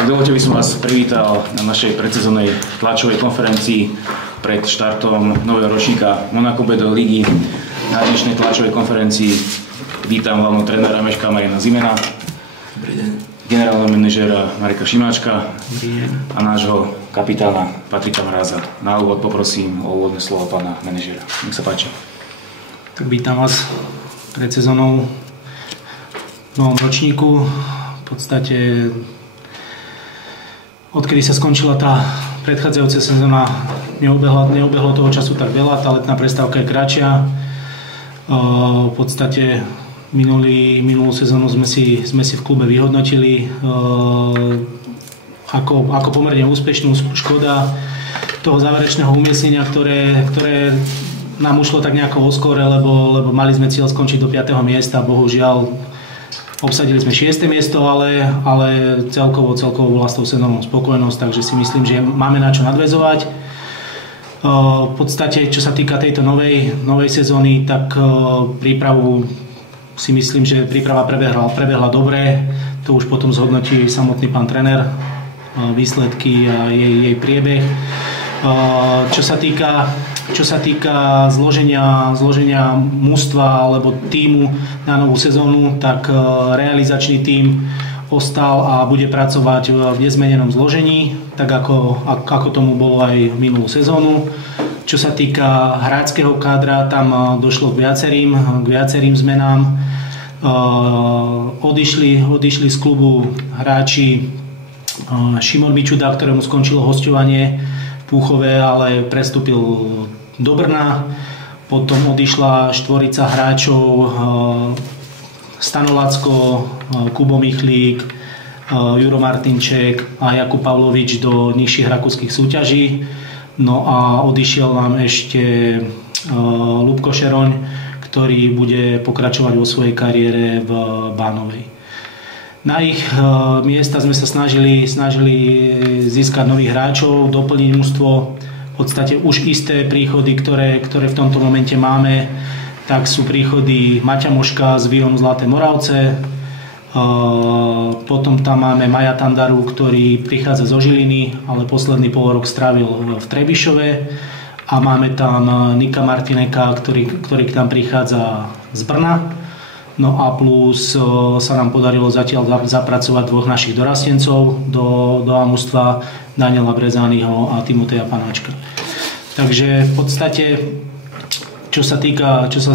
Dovoľte by som vás privítal na našej predsezónnej tlačovej konferencii pred štartom nového ročníka Monaco BDO ligy. Na dnešnej tlačovej konferencii vítam hlavného trénera Meška Mariana Zimena, generálneho manažéra Mareka Šimáčka a nášho kapitána Patrika Mráza. Na úvod poprosím o úvodné slovo pána manažéra. Nech sa páči. Tak vítam vás pred sezónou v novom ročníku. V podstate odkedy sa skončila tá predchádzajúca sezóna, neubehlo toho času tak veľa, tá letná prestávka je kratšia. V podstate minulú sezónu sme si v klube vyhodnotili ako pomerne úspešnú. Škoda toho záverečného umiestnenia, ktoré nám ušlo tak nejako oskore, lebo mali sme cieľ skončiť do 5. miesta. Bohužiaľ obsadili sme 6. miesto, ale celkovo bola s tou sezónou spokojnosť, takže si myslím, že máme na čo nadväzovať. V podstate, čo sa týka tejto novej sezóny, tak prípravu si myslím, že príprava prebehla dobre. To už potom zhodnotí samotný pán tréner, výsledky a jej priebeh. Čo sa týka zloženia mužstva alebo tímu na novú sezónu, tak realizačný tím ostal a bude pracovať v nezmenenom zložení, tak ako tomu bolo aj minulú sezónu. Čo sa týka hráčskeho kádra, tam došlo k viacerým zmenám. Odišli z klubu hráči Šimon Bičuda, ktorému skončilo hosťovanie v Púchove, ale prestúpil do Brna. Potom odišla štvorica hráčov Stano Lacko, Kubo Michlík, Juro Martinček a Jakub Pavlovič do nižších rakúskych súťaží. No a odišiel nám ešte Ľubko Šeroň, ktorý bude pokračovať vo svojej kariére v Bánovej. Na ich miesta sme sa snažili získať nových hráčov, doplniť mužstvo. V podstate už isté príchody, ktoré v tomto momente máme, tak sú príchody Maťa Moška s Viom Zlaté Moravce. Potom tam máme Maja Tandaru, ktorý prichádza zo Žiliny, ale posledný polrok strávil v Trebišove. A máme tam Nika Martineka, ktorý tam prichádza z Brna. No a plus sa nám podarilo zatiaľ zapracovať dvoch našich dorastencov do mužstva, Daniela Brezányho a Timoteja Panáčka. Takže v podstate, čo sa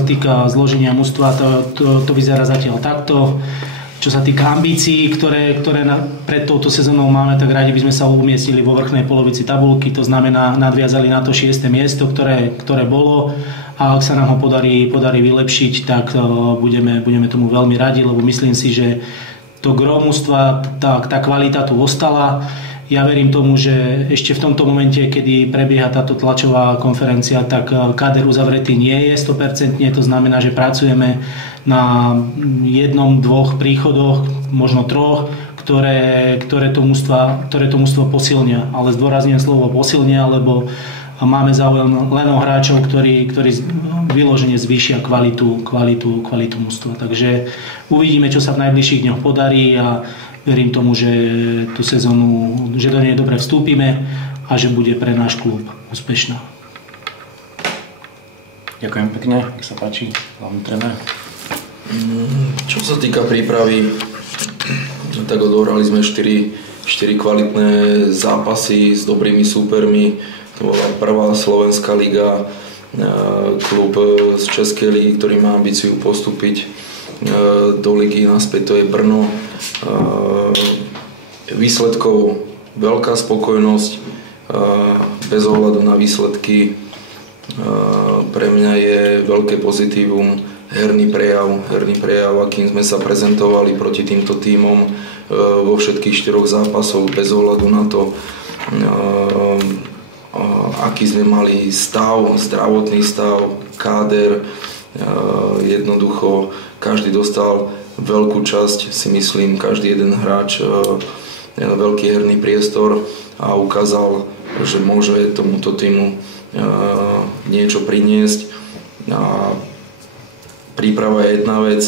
týka zloženia mužstva, to vyzerá zatiaľ takto. Čo sa týka ambícií, ktoré pred touto sezónou máme, tak radi by sme sa umiestnili vo vrchnej polovici tabuľky, to znamená nadviazali na to 6. miesto, ktoré bolo, a ak sa nám ho podarí vylepšiť, tak budeme tomu veľmi radi, lebo myslím si, že to gro mužstva, tá kvalita tu ostala. Ja verím tomu, že ešte v tomto momente, kedy prebieha táto tlačová konferencia, tak káder uzavretý nie je 100%, to znamená, že pracujeme na 1-2 príchodoch, možno 3, ktoré to mužstvo posilnia. Ale zdôrazňujem slovo posilnia, lebo máme záujem len o hráčov, ktorí vyložene zvýšia kvalitu mužstva. Takže uvidíme, čo sa v najbližších dňoch podarí, a verím tomu, že tú sezónu, že do nej dobre vstúpime a že bude pre náš klub úspešná. Ďakujem pekne, nech sa páči, hlavný tréner. Čo sa týka prípravy, tak odohrali sme 4 kvalitné zápasy s dobrými súpermi. To bola prvá slovenská liga, klub z Českej ligy, ktorý má ambíciu postúpiť do ligy naspäť, to je Brno. Výsledkov veľká spokojnosť, bez ohľadu na výsledky. Pre mňa je veľké pozitívum herný prejav, akým sme sa prezentovali proti týmto tímom vo všetkých 4 zápasoch, bez ohľadu na to, aký sme mali stav, zdravotný stav, káder. Jednoducho každý dostal veľkú časť, si myslím, každý jeden hráč veľký herný priestor a ukázal, že môže tomuto týmu niečo priniesť. A príprava je jedna vec,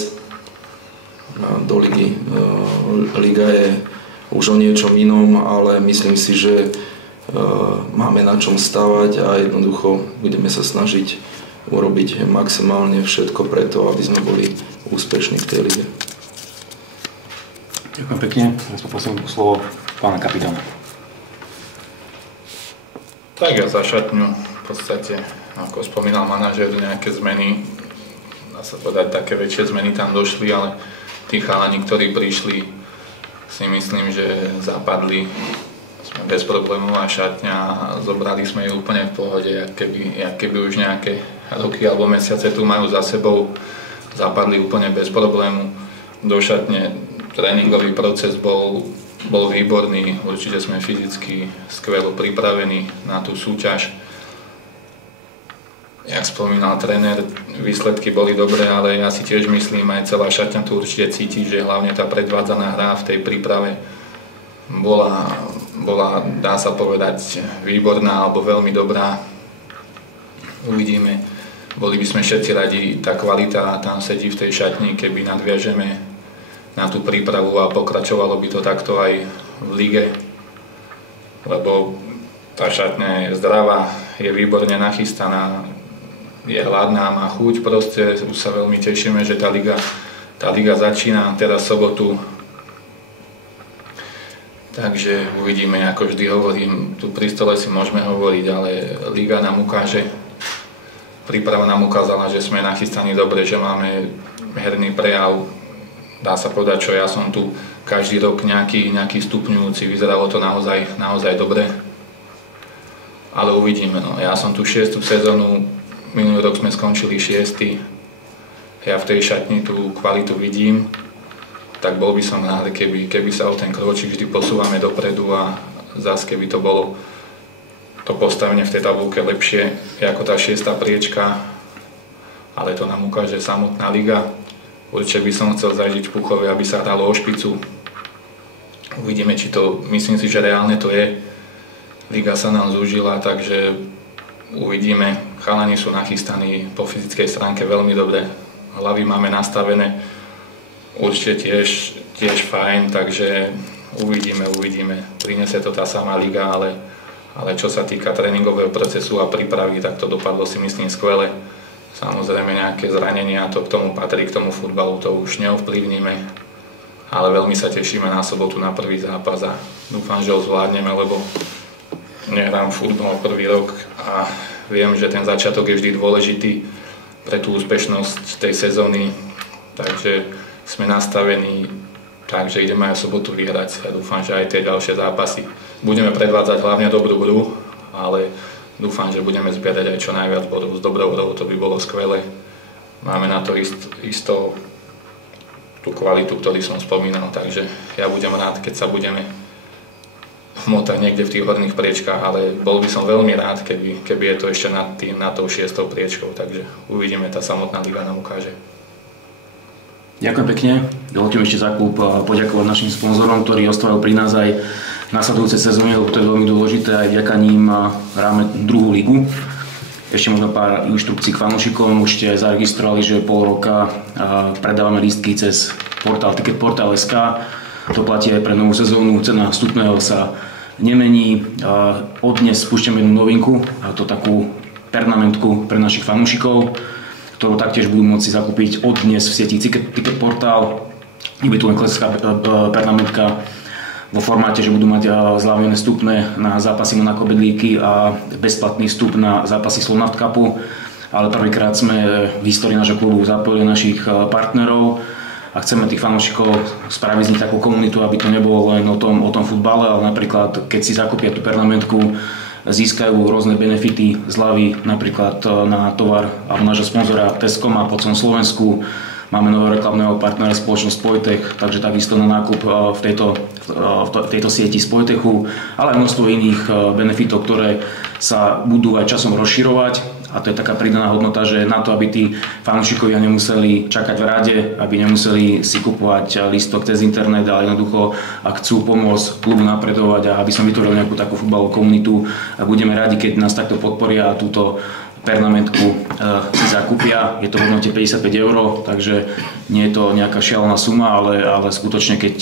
do ligy. Liga je už o niečom inom, ale myslím si, že máme na čom stavať a jednoducho budeme sa snažiť urobiť maximálne všetko preto, aby sme boli úspešní v tej lige. Ďakujem pekne. Teraz poprosím slovo pána kapitána. Tak ja za šatňu v podstate, ako spomínal manažér, nejaké zmeny, dá sa povedať, také väčšie zmeny tam došli, ale tí chalani, ktorí prišli, si myslím, že zapadli sme bez problémov a šatňa a zobrali sme ju úplne v pohode, jak keby už nejaké roky alebo mesiace tu majú za sebou, zapadli úplne bez problému do šatne. Tréningový proces bol výborný, určite sme fyzicky skvelo pripravení na tú súťaž. Jak spomínal tréner, výsledky boli dobré, ale ja si tiež myslím, aj celá šatňa tu určite cíti, že hlavne tá predvádzaná hra v tej príprave bola, dá sa povedať, výborná alebo veľmi dobrá. Uvidíme. Boli by sme všetci radi, tá kvalita tam sedí v tej šatni, keby nadviažeme na tú prípravu a pokračovalo by to takto aj v lige, lebo tá šatňa je zdravá, je výborne nachystaná, je hladná, má chuť, proste už sa veľmi tešíme, že tá liga začína teraz sobotu. Takže uvidíme, ako vždy hovorím, tu pri stole si môžeme hovoriť, ale liga nám ukáže, príprava nám ukázala, že sme nachystaní dobre, že máme herný prejav. Dá sa povedať, čo ja som tu každý rok nejaký stupňujúci, vyzeralo to naozaj dobre. Ale uvidíme, no. Ja som tu 6. sezónu, minulý rok sme skončili 6. Ja v tej šatni tú kvalitu vidím, tak bol by som rád, keby sa o ten kročík vždy posúvame dopredu a zase keby to bolo to postavenie v tej tabulke lepšie ako tá 6. priečka, ale to nám ukáže samotná liga. Určite by som chcel zažiť Puchove, aby sa hralo o špicu. Uvidíme, či to, myslím si, že reálne to je. Liga sa nám zúžila, takže uvidíme. Chalani sú nachystaní po fyzickej stránke veľmi dobre. Hlavy máme nastavené. Určite tiež fajn, takže uvidíme. Prinesie to tá samá liga, ale čo sa týka tréningového procesu a prípravy, tak to dopadlo si myslím skvele. Samozrejme nejaké zranenia, to k tomu patrí, k tomu futbalu, to už neovplyvníme. Ale veľmi sa tešíme na sobotu, na prvý zápas a dúfam, že ho zvládneme, lebo nehrám futbal prvý rok a viem, že ten začiatok je vždy dôležitý pre tú úspešnosť tej sezóny. Takže sme nastavení, takže ideme aj sobotu vyhrať a dúfam, že aj tie ďalšie zápasy budeme predvádzať hlavne dobrú hru, ale dúfam, že budeme zbierať aj čo najviac bodov s dobrou hrou, to by bolo skvelé. Máme na to isto tú kvalitu, ktorú som spomínal, takže ja budem rád, keď sa budeme motať niekde v tých horných priečkách, ale bol by som veľmi rád, keby je to ešte nad tou 6. priečkou, takže uvidíme, tá samotná liga nám ukáže. Ďakujem pekne. Dovoľte mi ešte za klub poďakovať našim sponzorom, ktorí ostávajú pri nás aj v nasledujúcej sezóne, lebo to je veľmi dôležité, aj vďaka ním hráme druhú ligu. Ešte možno pár inštrukcií k fanúšikom. Už ste zaregistrovali, že pol roka predávame lístky cez portál Ticketportal.sk. To platí aj pre novú sezónu. Cena vstupného sa nemení. Od dnes spúšťame jednu novinku, a to takú pernamentku pre našich fanúšikov, ktorú taktiež budú môcť zakúpiť od dnes v sieti Ticketportal. Nebude tu len klasická pernamentka vo formáte, že budú mať zľavené vstupné na zápasy Monaco Bedlíky a bezplatný vstup na zápasy Slovnaft Cupu. Ale prvýkrát sme v histórii nášho klubu zapojili našich partnerov a chceme tých fanúšikov spraviť z nich takú komunitu, aby to nebolo len o tom futbale, ale napríklad keď si zakúpia tú pernamentku, získajú rôzne benefity, zľavy napríklad na tovar alebo nášho sponzora Tescom a po celom Slovensku. Máme nového reklamného partnera spoločnosť Spojtech, takže takisto na nákup v tejto sieti Spojtechu, ale aj množstvo iných benefitov, ktoré sa budú aj časom rozširovať. A to je taká pridaná hodnota, že na to, aby tí fanúšikovia nemuseli čakať v rade, aby nemuseli si kupovať lístok cez internet, ale jednoducho, ak chcú pomôcť klubu napredovať a aby sme vytvorili nejakú takú futbalovú komunitu, budeme radi, keď nás takto podporia a túto pernamentku si zakúpia, je to v hodnote 55 €, takže nie je to nejaká šialená suma, ale skutočne keď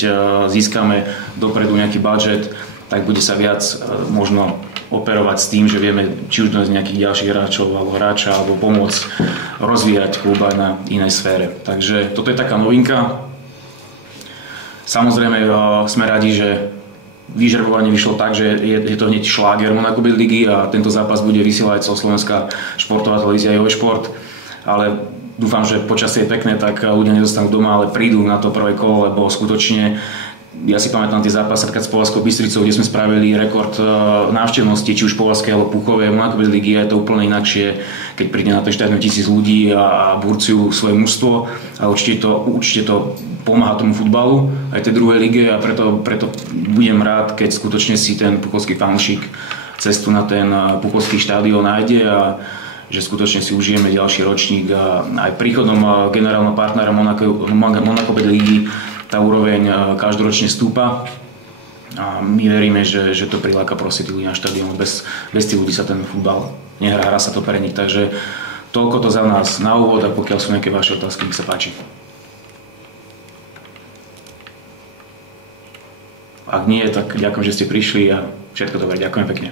získame dopredu nejaký budget, tak bude sa viac možno operovať s tým, že vieme či už dojsť nejakých ďalších hráčov alebo hráča, alebo pomôcť rozvíjať klub aj na inej sfére. Takže toto je taká novinka. Samozrejme sme radi, že vyžrebovanie vyšlo tak, že je to hneď šláger Monacobet ligy a tento zápas bude vysielať Slovenská športová televízia Eurošport, ale dúfam, že počasie je pekné, tak ľudia nezostanú doma, ale prídu na to prvé kolo, lebo skutočne ja si pamätám tie zápasy s Považskou Bystricou, kde sme spravili rekord návštevnosti, či už Považskej alebo Púchovej Monacobet ligy, je to úplne inakšie, keď príde na ten štadión 1000 ľudí a burcujú svoje mužstvo a určite to pomáha tomu futbalu aj tej druhej lige a preto budem rád, keď skutočne si ten puchovský fanúšik cestu na ten puchovský štadión nájde a že skutočne si užijeme ďalší ročník a aj príchodom generálneho partnera Monacobet ligy tá úroveň každoročne stúpa a my veríme, že to priláka proste tí ľudí na štadión. Bez tých ľudí sa ten futbal nehrá, hrá sa to pre nich. Takže toľko to za nás na úvod a pokiaľ sú nejaké vaše otázky, nech sa páči. Ak nie, tak ďakujem, že ste prišli a všetko dobré. Ďakujem pekne.